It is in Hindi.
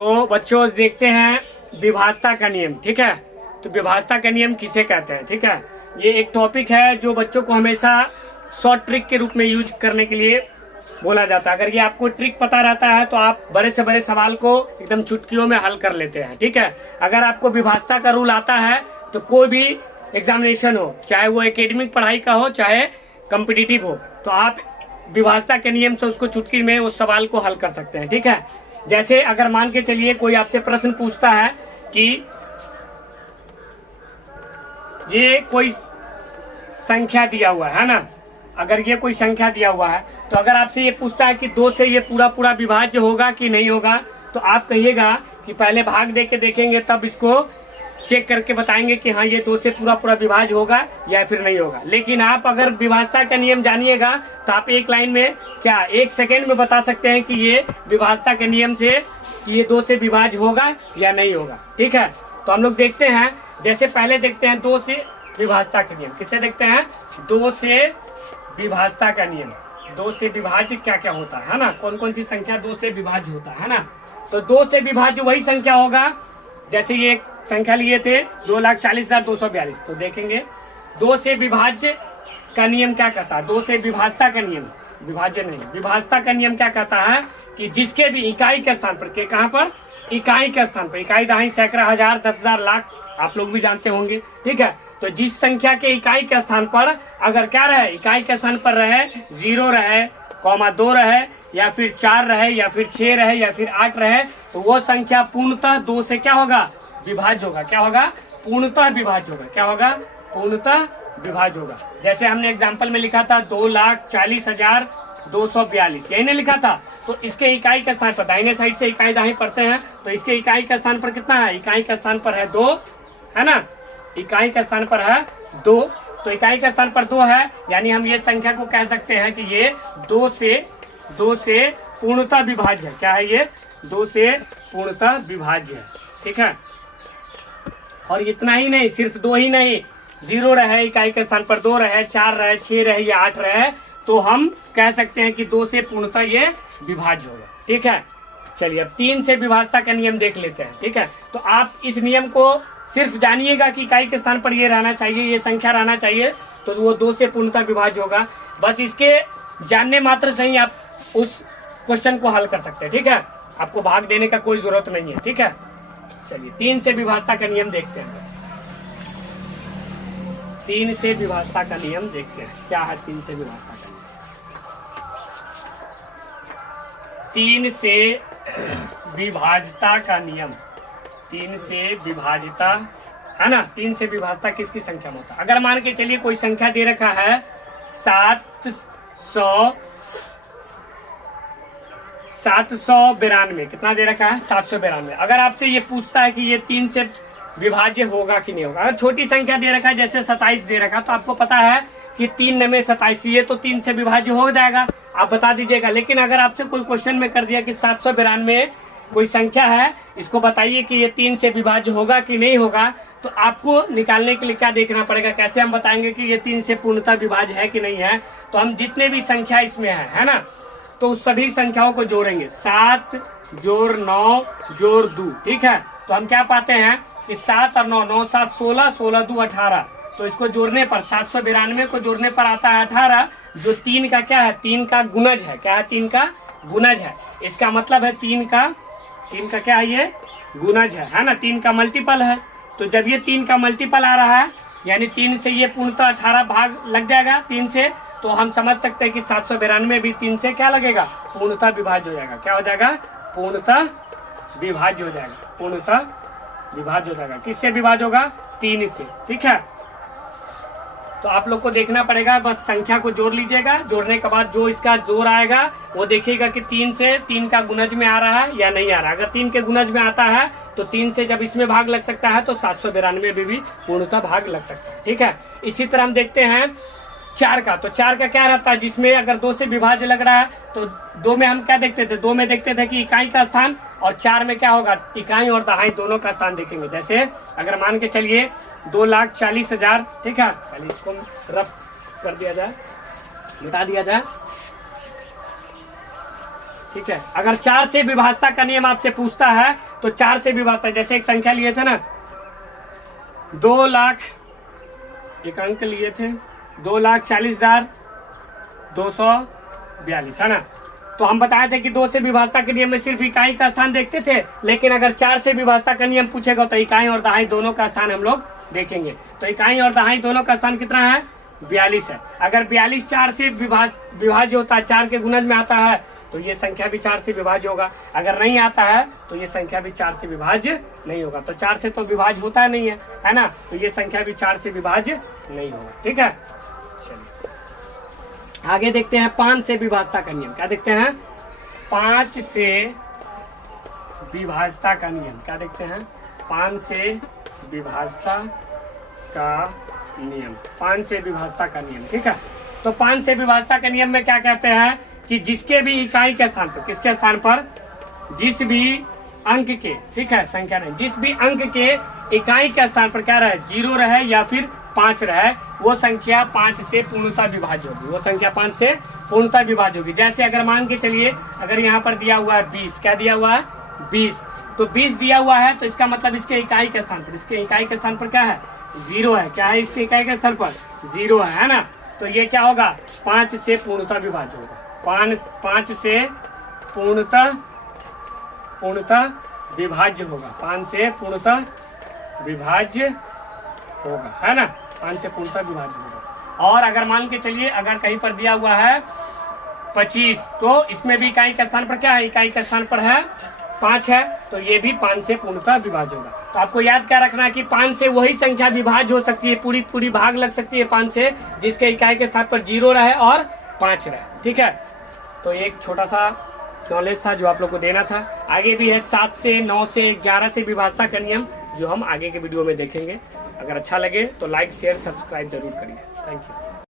तो बच्चों देखते हैं विभाजता का नियम। ठीक है, तो विभाजता का नियम किसे कहते हैं। ठीक है, ये एक टॉपिक है जो बच्चों को हमेशा शॉर्ट ट्रिक के रूप में यूज करने के लिए बोला जाता है। अगर ये आपको ट्रिक पता रहता है तो आप बड़े से बड़े सवाल को एकदम चुटकियों में हल कर लेते हैं। ठीक है, अगर आपको विभाजता का रूल आता है तो कोई भी एग्जामिनेशन हो, चाहे वो एकेडमिक पढ़ाई का हो चाहे कॉम्पिटिटिव हो, तो आप विभाजता के नियम से उसको चुटकी में उस सवाल को हल कर सकते हैं। ठीक है, जैसे अगर मान के चलिए कोई आपसे प्रश्न पूछता है कि ये कोई संख्या दिया हुआ है ना, अगर ये कोई संख्या दिया हुआ है तो अगर आपसे ये पूछता है कि 2 से ये पूरा पूरा विभाज्य होगा कि नहीं होगा, तो आप कहिएगा कि पहले भाग दे के देखेंगे तब इसको चेक करके बताएंगे कि हाँ ये 2 से पूरा पूरा विभाज्य होगा या फिर नहीं होगा। लेकिन आप अगर विभाजता का नियम जानिएगा तो आप एक लाइन में क्या 1 सेकेंड में बता सकते हैं कि ये विभाजता के नियम से कि ये 2 से विभाज्य होगा या नहीं होगा। ठीक है, तो हम लोग देखते हैं, जैसे पहले देखते हैं 2 से विभाजता का नियम। किससे देखते हैं? 2 से विभाजता का नियम। 2 से विभाज्य क्या क्या होता है ना, कौन कौन सी संख्या 2 से विभाज्य होता है ना। तो 2 से विभाज्य वही संख्या होगा, जैसे ये संख्या लिए थे 2,40,242, तो देखेंगे 2 से विभाज्य का नियम क्या कहता है। 2 से विभाजता का नियम, विभाज्य नहीं, विभाजता का नियम क्या कहता है कि जिसके भी इकाई के स्थान पर, के कहां पर, इकाई के स्थान पर, इकाई दहाई सैकड़ा हजार 10,000 लाख आप लोग भी जानते होंगे। ठीक है, तो जिस संख्या के इकाई के स्थान पर अगर क्या रहे, इकाई के स्थान पर रहे 0 रहे, 2 रहे, या फिर 4 रहे, या फिर 6 रहे, या फिर 8 रहे, तो वो संख्या पूर्णतः 2 से क्या होगा, विभाज्य होगा। क्या होगा? पूर्णतः विभाज्य होगा। क्या होगा? पूर्णतः विभाज्य होगा। जैसे हमने एग्जाम्पल में लिखा था 2,40,242, यही ने लिखा था। तो इसके इकाई के स्थान पर, दाहिने साइड से इकाई दाहिने पढ़ते हैं, तो इसके इकाई के स्थान पर कितना है, इकाई के स्थान पर है 2, है ना, इकाई के स्थान पर है 2, तो इकाई के स्थान पर 2 है, यानी हम ये संख्या को कह सकते हैं कि ये 2 से पूर्णतः विभाज्य है। क्या है ये? 2 से पूर्णतः विभाज्य है। ठीक है, और इतना ही नहीं, सिर्फ 2 ही नहीं, 0 रहे, इकाई के स्थान पर 2 रहे, 4 रहे, 6 रहे या 8 रहे, तो हम कह सकते हैं कि 2 से पूर्णतः ये विभाज्य होगा। ठीक है, चलिए अब 3 से विभाजता का नियम देख लेते हैं। ठीक है, तो आप इस नियम को सिर्फ जानिएगा कि इकाई के स्थान पर ये रहना चाहिए, ये संख्या रहना चाहिए, तो वो 2 से पूर्णतः विभाज्य होगा। बस इसके जानने मात्र से ही आप उस क्वेश्चन को हल कर सकते हैं। ठीक है, आपको भाग देने का कोई जरूरत नहीं है। ठीक है, चलिए 3 से विभाजता का नियम देखते हैं। 3 से विभाजता का नियम देखते हैं, क्या है 3 से विभाजता का नियम। 3 से विभाजता का नियम, 3 से विभाजता है ना, 3 से विभाजता किसकी संख्या में होता है। अगर मान के चलिए कोई संख्या दे रखा है 792, कितना दे रखा है 792। अगर आपसे ये पूछता है कि ये 3 से विभाज्य होगा कि नहीं होगा, अगर छोटी संख्या दे रखा है जैसे 27 दे रखा, तो आपको पता है कि 3 9 27, ये तो 3 से विभाज्य हो जाएगा, आप बता दीजिएगा। लेकिन अगर आपसे कोई क्वेश्चन में कर दिया कि 792 कोई संख्या है, इसको बताइए कि ये 3 से विभाज्य होगा कि नहीं होगा, तो आपको निकालने के लिए क्या देखना पड़ेगा, कैसे हम बताएंगे कि ये 3 से पूर्णतः विभाज्य है कि नहीं है। तो हम जितने भी संख्या इसमें है ना, तो सभी संख्याओं को जोड़ेंगे, 7 जोड़ 9 जोड़ 2। ठीक है, तो हम क्या पाते हैं कि 7 और 9, 9 7 16, 16 2 18, तो इसको जोड़ने पर 792 को जोड़ने पर आता है 18, जो 3 का क्या है, 3 का गुणज है। क्या है? 3 का गुणज है। इसका मतलब है 3 का क्या है, ये गुणज है ना, 3 का मल्टीपल है। तो जब ये 3 का मल्टीपल आ रहा है, यानी 3 से ये पूर्णतः 18 भाग लग जाएगा 3 से, तो हम समझ सकते हैं कि 792 भी 3 से क्या लगेगा, पूर्णतः विभाज्य हो जाएगा। क्या हो जाएगा? पूर्णतः विभाज्य हो जाएगा। पूर्णतः विभाज्य हो जाएगा। किससे विभाज्य होगा? 3 से। ठीक है, तो आप लोग को देखना पड़ेगा, बस संख्या को जोड़ लीजिएगा, जोड़ने के बाद जो इसका जोड़ आएगा वो देखिएगा कि 3 से 3 का गुणज में आ रहा है या नहीं आ रहा। अगर 3 के गुणज में आता है तो 3 से जब इसमें भाग लग सकता है तो 792 में भी पूर्णतः भाग लग सकता है। ठीक है, इसी तरह हम देखते हैं 4 का। तो 4 का क्या रहता है, जिसमें अगर 2 से विभाज्य लग रहा है, तो 2 में हम क्या देखते थे, 2 में देखते थे कि इकाई का स्थान, और 4 में क्या होगा, इकाई और दहाई दोनों का स्थान देखेंगे। जैसे अगर मान के चलिए 2,40,000, ठीक है, पहले इसको रफ कर दिया जाए, मिटा दिया जाए, ठीक है। अगर 4 से विभाजता का नियम आपसे पूछता है तो 4 से विभाजता, जैसे एक संख्या लिए थे ना 2 लाख, एक अंक लिए थे 2,40,242 है ना। तो हम बताए थे कि 2 से विभाजता के नियम में सिर्फ इकाई का स्थान देखते थे, लेकिन अगर 4 से विभाजता का नियम पूछेगा तो इकाई और दहाई दोनों का स्थान हम लोग देखेंगे। तो इकाई और दहाई दोनों का स्थान कितना है? 42 है। अगर 42 4 से विभाज्य होता है, 4 के गुणज में आता है, तो ये संख्या भी 4 से विभाज्य होगा। अगर नहीं आता है तो ये संख्या भी 4 से विभाज्य नहीं होगा। तो 4 से तो विभाज्य होता नहीं है ना, तो ये संख्या भी 4 से विभाज्य नहीं होगा। ठीक है, चलिए आगे देखते हैं 5 से विभाजता का नियम। क्या देखते हैं? 5 से विभाजता का नियम। क्या देखते हैं? 5 से विभाजता का नियम। 5 से विभाजता का नियम, ठीक है। तो 5 से विभाजता के नियम में क्या कहते हैं कि जिसके भी इकाई के स्थान पर, किसके स्थान पर? जिस भी अंक के, ठीक है, संख्या नहीं, जिस भी अंक के इकाई के स्थान पर क्या रहे? 0 रहे या फिर 5 रहे, वो संख्या 5 से पूर्णतः विभाज्य होगी। वो संख्या 5 से पूर्णतः विभाज्य होगी। जैसे अगर मान के चलिए, अगर यहाँ पर दिया हुआ है 20, क्या दिया हुआ है? 20, तो 20 दिया हुआ है, तो इसका मतलब इसके इकाई के स्थान पर, इसके इकाई के स्थान पर क्या है? 0 है। क्या है इसके इकाई के स्थान पर? 0 है ना। तो ये क्या होगा? 5 से पूर्णतः विभाज्य होगा। 5 से पूर्णतः विभाज्य होगा। 5 से पूर्णतः विभाज्य होगा, है ना। 5 से पूर्णतः विभाज्य होगा। और अगर मान के चलिए, अगर कहीं पर दिया हुआ है 25, तो इसमें भी इकाई के स्थान पर क्या है? इकाई के स्थान पर है 5 है, तो ये भी 5 से पूर्णतः विभाज्य होगा। तो आपको याद क्या रखना है कि 5 से वही संख्या विभाज्य हो सकती है, पूरी भाग लग सकती है 5 से, जिसके इकाई के स्थान पर 0 रहे और 5 रहे। ठीक है, तो एक छोटा सा नॉलेज था जो आप लोग को देना था। आगे भी है 7 से 9 से 11 से विभाजता का नियम, जो हम आगे के वीडियो में देखेंगे। अगर अच्छा लगे तो लाइक शेयर सब्सक्राइब जरूर करिए। Thank you.